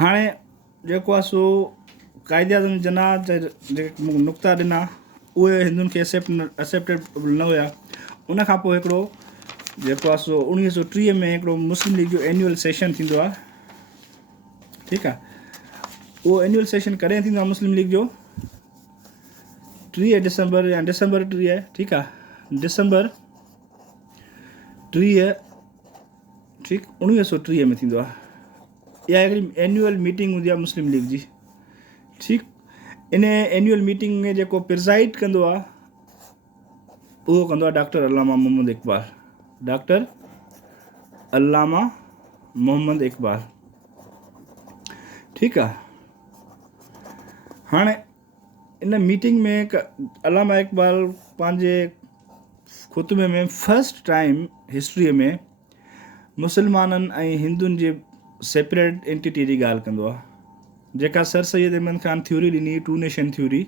हाणे जेको आहे सो क़ाइदे आज़म जना जेके नुक़्ता ॾिना उहे हिंदुनि खे एक्सेप्टेबल न हुया। उन खां पोइ हिकिड़ो जेको आहे सो 1930 में हिकिड़ो मुस्लिम लीग जो एनुअल सेशन थींदो आहे। ठीकु आहे, उहो एनुअल सेशन कॾहिं थींदो आहे मुस्लिम लीग जो? 30 डिसंबर या डिसंबर 30। ठीकु आहे, डिसंबर 30, ठीकु, 1930 में थींदो आहे। इहा हिकिड़ी एनुअल मीटिंग हूंदी आहे मुस्लिम लीग जी। ठीकु, इन एनुअल मीटिंग में जेको प्रिज़ाइड कंदो आहे उहो कंदो आहे डॉक्टर अल्लामा मोहम्मद इक़बाल। डॉक्टर अल्लामा मोहम्मद इक़बाल। ठीकु आहे, हाणे इन मीटिंग में अल्लामा इक़बाल पंहिंजे खुतबे में फर्स्ट टाइम हिस्ट्रीअ में मुसलमाननि ऐं हिंदुनि जे सेपरेट एंटिटी जी ॻाल्हि कंदो आहे, जेका सर सैयद अहमद ख़ान थ्योरी ॾिनी, टू नेशन थ्योरी।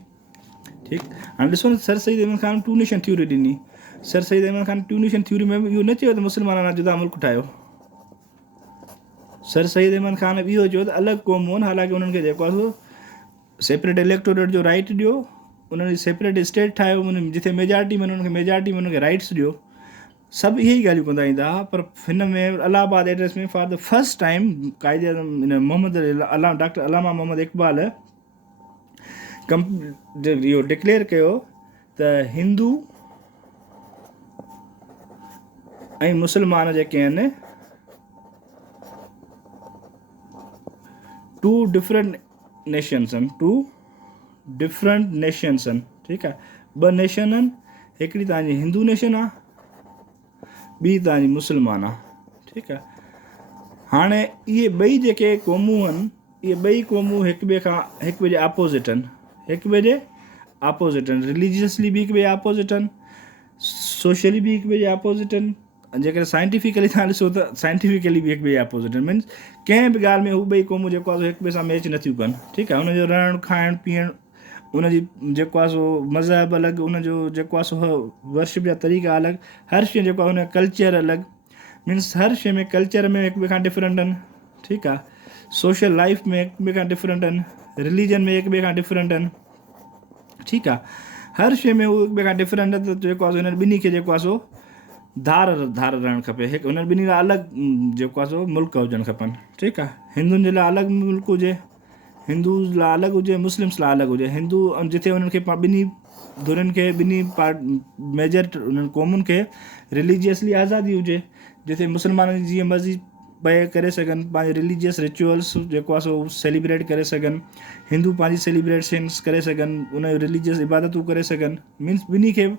ठीकु, हाणे ॾिसो न, sir Syed Ahmed Khan two nation theory ॾिनी। Sir Syed Ahmed Khan two nation theory में इहो न चयो त मुसलमाननि जुदा मुल्क ठाहियो। सर सैयद अहमद ख़ान इहो चयो त अलॻि क़ौमूं आहिनि, हालांकि उन्हनि खे जेको आहे सो सेपरेट इलेक्टोरेट जो राइट ॾियो, उन्हनि जी सेपरेट स्टेट ठाहियो, उन जिथे मेजॉरिटी में उन्हनि खे मेजॉरिटी में उन्हनि खे राइट्स ॾियो। सभु इहे ई ॻाल्हियूं कंदा ईंदा हुआ। पर हिन में इलाहाबाद एड्रेस में फॉर द फर्स्ट टाइम क़ाइदे आज़म डॉक्टर अल्लामा मोहम्मद इक़बाल इहो डिक्लेयर कयो त हिंदू ऐं मुसलमान जेके आहिनि टू डिफरेंट नेशन्स आहिनि, टू डिफरेंट नेशन्स आहिनि। ठीकु आहे, ॿ नेशन आहिनि, हिकिड़ी तव्हांजी हिंदू नेशन आहे, ॿी तव्हांजी मुसलमान आहे। ठीकु आहे, हाणे इहे ॿई जेके क़ौमूं आहिनि, इहे ॿई क़ौमूं हिक ॿिए जे अपोज़िट आहिनि, हिक ॿिए जे अपोज़िट आहिनि, रिलीजियसली बि हिक ॿिए जे अपोज़िट आहिनि, सोशली बि हिक ॿिए जे अपोज़िट आहिनि, जेकर साइंटिफिकली तव्हां ॾिसो त साइंटिफिकली बि हिक ॿिए जे अपोज़िट आहिनि। मीन्स कंहिं बि ॻाल्हि में हू ॿई क़ौमूं जेको आहे हिक ॿिए सां मैच नथियूं कनि। ठीकु आहे, हुनजो रहणु खाइणु पीअणु, उनजी जेको आहे सो मज़हब अलॻि, उनजो जेको आहे सो वर्शिप जा तरीक़ा अलॻि, हर शइ जेको आहे हुन कल्चर अलॻि। मीन्स हर शइ में कल्चर में हिक ॿिए खां डिफरेंट आहिनि। ठीकु आहे, सोशल लाइफ में हिक ॿिए खां डिफरेंट आहिनि, रिलीजन में हिक ॿिए खां डिफरेंट आहिनि। ठीकु आहे, हर शइ में हू हिक ॿिए खां डिफरेंट आहे। त जेको आहे हिन ॿिन्ही खे जेको आहे सो धार रहणु खपे, हिकु हुन ॿिन्ही लाइ अलॻि जेको आहे सो मुल्क हुजणु खपनि। ठीकु आहे, हिंदुनि जे लाइ अलॻि मुल्क हुजे, हिंदूज़ लाइ अलॻि हुजे, मुस्लिम्स लाइ अलॻि हुजे। हिंदू जिथे उन्हनि खे ॿिन्ही धुरनि खे, ॿिन्ही मेजर उन्हनि क़ौमुनि खे रिलीजियसली आज़ादी हुजे, जिथे मुसलमाननि जी जीअं मर्ज़ी पए करे सघनि, पंहिंजे रिलीजियस रिचुअल्स जेको आहे सो सेलिब्रेट करे सघनि, हिंदू पंहिंजी सेलिब्रेशन्स करे सघनि, उन रिलीजियस इबादतूं करे सघनि। मीन्स ॿिन्ही खे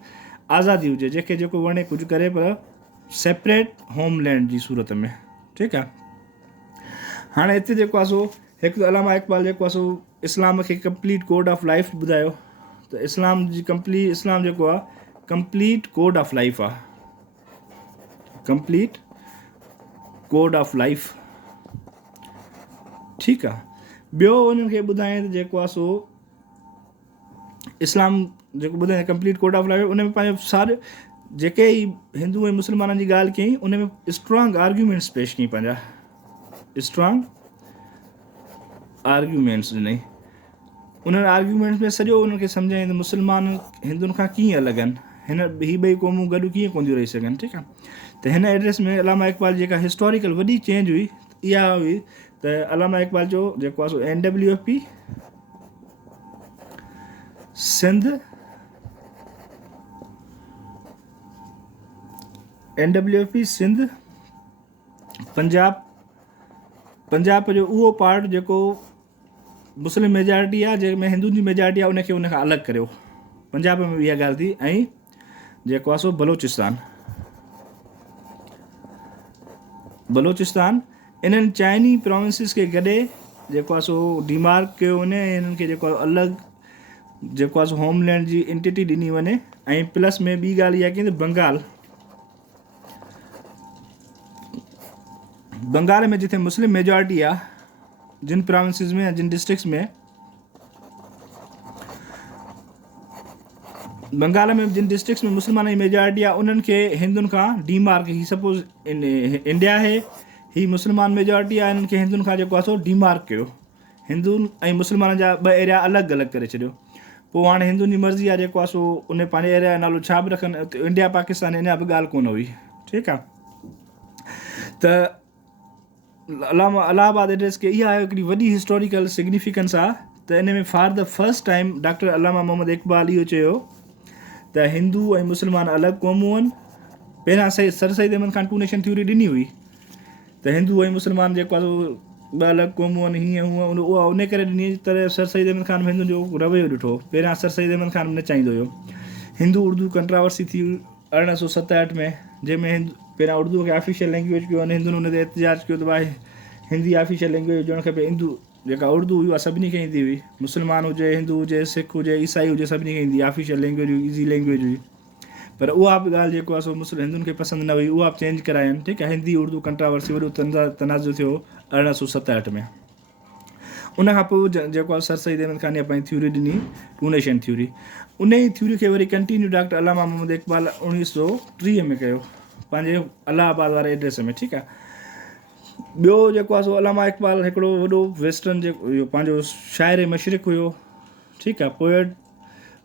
आज़ादी हुजे, जंहिंखे जेको वणे कुझु करे, पर सेपरेट होमलैंड जी सूरत में। ठीकु आहे, हाणे हिते जेको आहे सो हिकु त अल्लामा इक़बाल जेको आहे सो इस्लाम खे कंप्लीट कोड ऑफ लाइफ ॿुधायो। त इस्लाम जेको आहे कंप्लीट कोड ऑफ लाइफ आहे, कंप्लीट कोड ऑफ लाइफ। ठीकु आहे, ॿियो उन्हनि खे ॿुधाएं त जेको आहे सो इस्लाम जेको ॿुधाए कंप्लीट कोड ऑफ लाइफ, उन में पंहिंजो सारे जेके ई हिंदू ऐं मुसलमाननि जी ॻाल्हि कयईं, उन में स्ट्रॉन्ग आर्ग्यूमेंट्स पेश कयईं, पंहिंजा स्ट्रॉन्ग आर्ग्यूमेंट्स ॾिनई। उन्हनि आर्ग्यूमेंट्स में सॼो उन्हनि खे सम्झाईं त मुसलमान हिंदुनि खां कीअं अलॻि आहिनि, हीअ ॿई क़ौमूं गॾु कीअं कोन थियूं रही सघनि। ठीकु आहे, त हिन एड्रेस में अल्लामा इक़बाल जेका हिस्टोरिकल वॾी चेंज हुई इहा हुई त अल्लामा इक़बाल जो जेको आहे सो NWFP सिंध, NWFP सिंध पंजाब जो उहो पार्ट जेको मुस्लिम मेजॉरिटी आहे, जंहिंमें हिंदुनि जी मेजॉरिटी आहे, उनखे उनखां अलॻि करियो। पंजाब में बि इहा ॻाल्हि थी। ऐं जेको आहे सो बलोचिस्तान इन्हनि चाइनी प्रोविंसिस खे गॾे जेको आहे सो डिमार्क कयो वञे, इन्हनि खे जेको आहे अलॻि जेको आहे सो होमलैंड जी एंटिटी ॾिनी वञे। ऐं प्लस में ॿी ॻाल्हि इहा की बंगाल में जिथे मुस्लिम मेजॉरिटी आहे, जिन प्रोविंसिस में या जिन डिस्ट्रिक्ट्स में बंगाल में जिन डिस्ट्रिक्ट्स में मुसलमान जी मेजॉरिटी आहे, उन्हनि खे हिंदुनि खां डीमार्क, ही सपोज इंडिया आहे, ही मुसलमान मेजॉरिटी आहे, इन्हनि खे हिंदुनि खां जेको आहे सो डीमार्क कयो। हिंदुनि ऐं मुस्लमाननि जा ॿ एरिया अलॻि अलॻि करे छॾियो। पोइ हाणे हिंदुनि जी मर्ज़ी आहे जेको आहे सो उन पंहिंजे एरिया जो नालो छा बि रखनि, इंडिया पाकिस्तान अञा बि ॻाल्हि कोन हुई, ठीकु आहे। त इलाहाबाद एड्रेस खे इहा हिकिड़ी वॾी हिस्टोरिकल सिग्निफिकेंस आहे त इन में for the first time doctor Allama Muhammad Iqbal इहो चयो त हिंदू ऐं मुस्लमान अलॻि क़ौमूं आहिनि। पहिरियां Sir Syed Ahmad Khan two nation theory ॾिनी हुई त हिंदू ऐं मुस्लमान जेको आहे ॿ अलॻि क़ौमूं आहिनि, हीअं हूअं उहा उन करे ॾिनी तरह सर सईद अहमद ख़ान हिंदुनि जो रवैयो ॾिठो। पहिरियां सर सईद अहमद ख़ान न चाहींदो हुयो। हिंदू उर्दू कंट्रावर्सी थी 1867 में, जंहिंमें पहिरियां उर्दू खे ऑफिशियल लैंग्वेज कयो अने हिंदुनि हुन ते एहतिजाज कयो त भाई हिंदी ऑफिशियल लैंग्वेज हुजणु खपे। हिंदू जेका उर्दू हुई उहा सभिनी खे ईंदी हुई, मुस्लमान हुजे, हिंदू हुजे, सिख हुजे, ईसाई हुजे, सभिनी खे ईंदी ऑफिशियल लैंग्वेज हुई, ईज़ी लैंग्वेज हुई। पर उहा बि ॻाल्हि जेको आहे सो हिंदुनि खे पसंदि न हुई, उहा बि चेंज करायनि, ठीकु आहे। हिंदी उर्दू कंट्रावर्सी वॾो तनाज़ो थियो 1867 में। उनखां पोइ जेको आहे सर सईद अहमद ख़ान पंहिंजी थ्योरी ॾिनी टू नेशन थ्योरी। उन ई थ्योरी खे worry continue doctor Allama Muhammad इक़बाल 1930 में कयो पंहिंजे इलाहाबाद वारे एड्रेस में, ठीकु आहे। ॿियो जेको आहे सो अलामा इक़बाल हिकिड़ो वॾो वेस्टर्न जेको इहो पंहिंजो शाइर मशरिक़ हुयो, ठीकु आहे, पोएट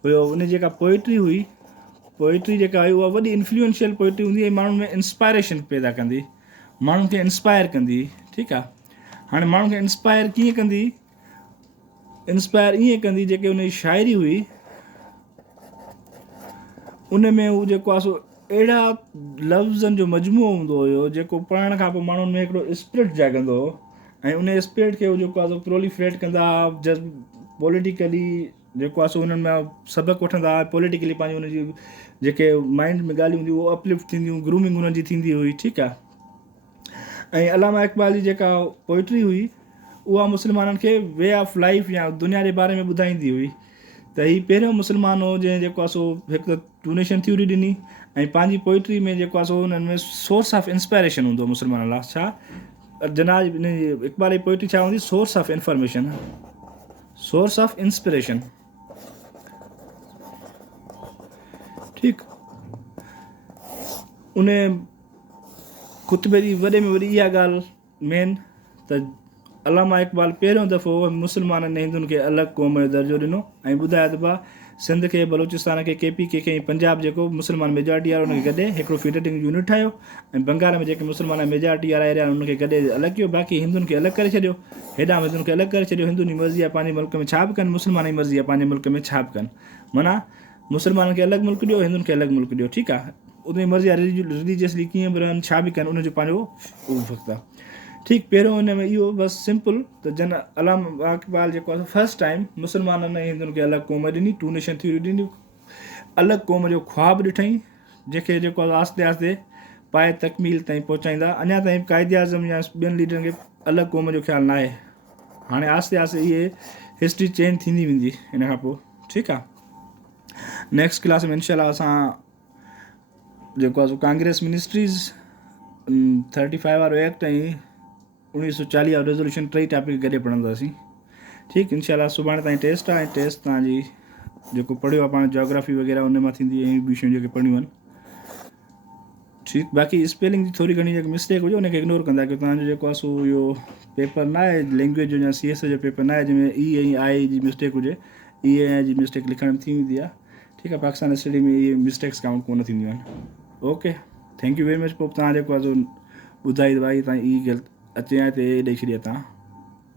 हुयो। उन जेका पोइट्री हुई, पोइट्री जेका हुई उहा वॾी इन्फ्लुएंशियल पोइट्री हूंदी ऐं माण्हुनि में इंस्पायरेशन पैदा कंदी, माण्हुनि खे इंस्पायर कंदी, ठीकु आहे। हाणे माण्हुनि खे इंस्पायर कीअं कंदी, इंस्पायर ईअं कंदी जेके उन जी शाइरी हुई उन में हू जेको आहे सो अहिड़ा लफ़्ज़नि जो मजमूओ हूंदो हुयो जेको पढ़ण खां पोइ माण्हुनि में हिकिड़ो स्पिरिट जाॻंदो हो ऐं उन स्पिरिट खे हू जेको आहे सो प्रोलिफरेट कंदा, पॉलिटिकली जेको आहे सो उन्हनि में सबक़ु वठंदा, पॉलिटिकली पंहिंजी उनजी जेके माइंड में ॻाल्हियूं हूंदियूं उहो अपलिफ्ट थींदियूं, ग्रूमिंग उन्हनि जी थींदी हुई, ठीकु आहे। ऐं अलामा इक़बाल जी जेका पोइट्री हुई उहा मुस्लमाननि खे वे ऑफ लाइफ या दुनिया जे बारे में ॿुधाईंदी हुई। त हीउ पहिरियों मुस्लमान हो जंहिं जेको आहे सो हिकु त टू नेशन थ्योरी ॾिनी ऐं पंहिंजी पोइट्री में जेको आहे सो हुननि में सोर्स ऑफ इंस्पायरेशन हूंदो मुस्लमाननि लाइ। छा जनाब इक़बाल जी पोइट्री छा हूंदी, source of information, source of inspiration, ठीकु। उन ख़ुतबे जी वॾे में वॾी इहा ॻाल्हि मेन त अलामा इक़बाल पहिरियों दफ़ो मुस्लमाननि ऐं हिंदुनि खे अलॻि क़ौम जो दर्जो ॾिनो ऐं ॿुधायो त भाउ सिंध खे, बलूचिस्तान खे, KP खे ऐं पंजाब जेको मुस्लमान मेजॉरिटी वारो उनखे गॾे हिकिड़ो फेडरेटिंग यूनिट ठाहियो ऐं बंगाल में जेके मुस्लमान मेजॉरिटी वारा एरिया उनखे गॾे अलॻि कयो, बाक़ी हिंदुनि खे अलॻि करे छॾियो। हेॾां हिंदुनि खे अलॻि करे छॾियो। हिंदुनि जी मर्ज़ी आहे पंहिंजे मुल्क में छा बि कनि, मुस्लमान जी मर्ज़ी आहे पंहिंजे मुल्क में छा बि कनि, माना मुस्लमाननि खे अलॻि मुल्क ॾियो, हिंदुनि खे अलॻि मुल्क ॾियो, ठीकु आहे। उनजी मर्ज़ी आहे रिलीजियसली कीअं बि रहनि, छा बि कनि, उनजो पंहिंजो उहो वक़्तु आहे, ठीकु। पहिरियों हुन में इहो बसि सिंपल त अलामा इक़बाल जेको आहे फर्स्ट टाइम मुस्लमाननि ऐं हिंदुनि खे अलॻि क़ौम ॾिनी, टू नेशन थ्योरी ॾिनी, अलॻि क़ौम जो ख़्वाबु ॾिठईं जंहिंखे जेको आहे आस्ते आस्ते पाए तकमील ताईं पहुचाईंदा। अञा ताईं क़ाइदे आज़म या ॿियनि लीडरनि खे अलॻि क़ौम जो ख़्यालु न आहे। हाणे आस्ते आस्ते इहे हिस्ट्री चेंज थींदी वेंदी हिन खां पोइ, ठीकु आहे। नेक्स्ट क्लास में इंशाल्लाह असां जेको आहे सो कांग्रेस मिनिस्ट्रीज़ 35 वारो एक्ट ऐं 1940 वारो रेज़ोल्यूशन टई टॉपिक गॾे पढ़ंदासीं, ठीकु। इंशाल्लाह सुभाणे ताईं टेस्ट आहे ऐं टेस्ट तव्हांजी जेको पढ़ियो आहे पाण जोग्राफी वग़ैरह उन मां थींदी ऐं ॿियूं शयूं जेके पढ़ियूं आहिनि, ठीकु। बाक़ी स्पेलिंग जी थोरी घणी जेकी मिस्टेक हुजे उनखे इग्नोर कंदा की तव्हांजो जेको आहे सो इहो पेपर न आहे लैंग्वेज जो या CS जो पेपर न आहे जंहिंमें E ऐं I जी मिस्टेक हुजे, E ऐं I जी मिस्टेक लिखण में थी वेंदी आहे, ठीकु आहे। पाकिस्तान स्टडी में इहे मिस्टेक्स काउंट कोन थींदियूं आहिनि। Okay, thank you very much. पोइ तव्हां जेको आहे सो ॿुधाई त भाई तव्हां ई ग़लति अचे ऐं त ॾेई छॾिया तव्हां।